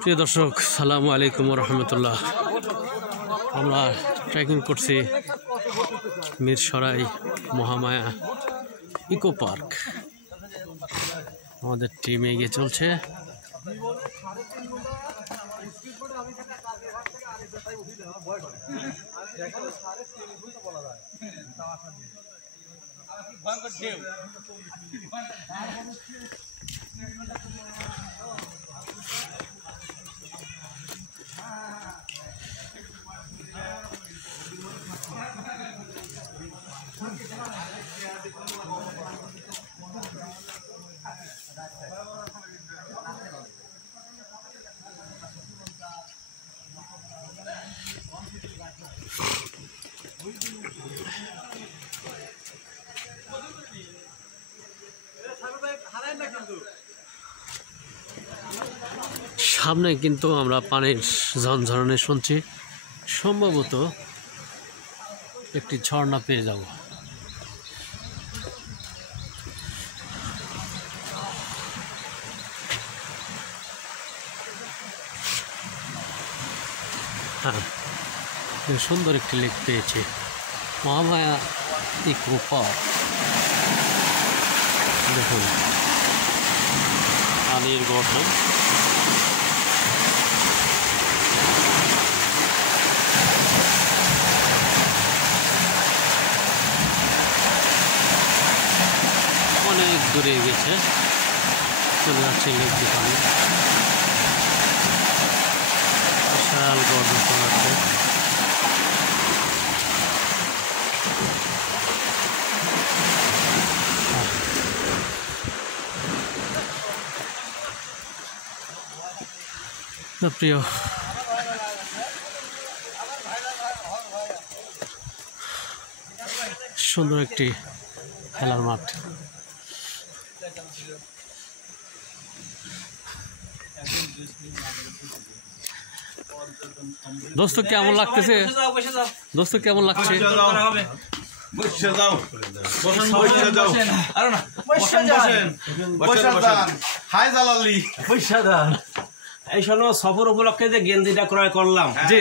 প্রিয় দর্শক, সালামু আলাইকুম ওয়া রাহমাতুল্লাহ। আমরা ট্রেকিং করছি মিরসরাই মহামায়া ইকো পার্ক। আমাদের টিম এগিয়ে চলছে। সামনে কিন্তু আমরা পানির ঝনঝনানি শুনছি, সম্ভবত একটি ঝর্ণা পেয়ে যাব। হ্যাঁ, সুন্দর একটি লেক পেয়েছি, মহামায়া ইকো পার্ক। দেখুন পানির গঠন, অনেক দূরে গেছে, চলে যাচ্ছে লেক দোকানে। বিশাল গঠন আছে। প্রিয় সুন্দর একটি খেলার মাঠ। দোস্ত কেমন লাগতেছে? দোস্ত কেমন লাগছে? এই শোনো, সফর উপলক্ষে যে গেঞ্জিটা ক্রয় করলাম, যে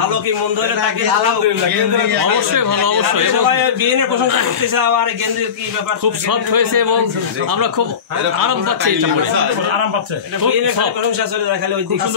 ভালো কি মন্দ হলে তাকে অবশ্যই ভালো, অবশ্যই বিয়ে নিয়ে প্রশংসা করতেছে। আবার গেঞ্জির কি ব্যাপার, খুব সফট হয়েছে এবং আমরা খুব আরাম পাচ্ছি। আরাম পাচ্ছে, প্রশংসা চলে যায় খালি ওই দিকে।